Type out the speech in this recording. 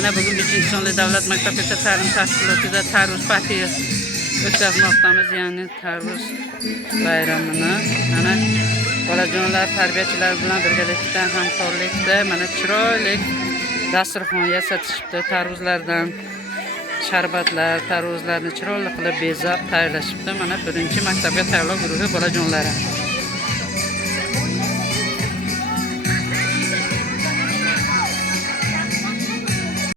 Mana bugun Bechinsonli davlat maktabgacha ta'lim tashkilotida tarvuz partiyasi o'tkazmoqdamiz, ya'ni tarvuz bayramini. Mana bolajonlar tarbiyachilar bilan birgalikda hamkorlikda mana chiroyli dasturxon yasatishibdi. Tarvuzlardan sharbatlar, tarvuzlarni chiroyli qilib bezab tayyorlashibdi. Mana birinchi maktabga tayyorlov guruhi bolajonlari.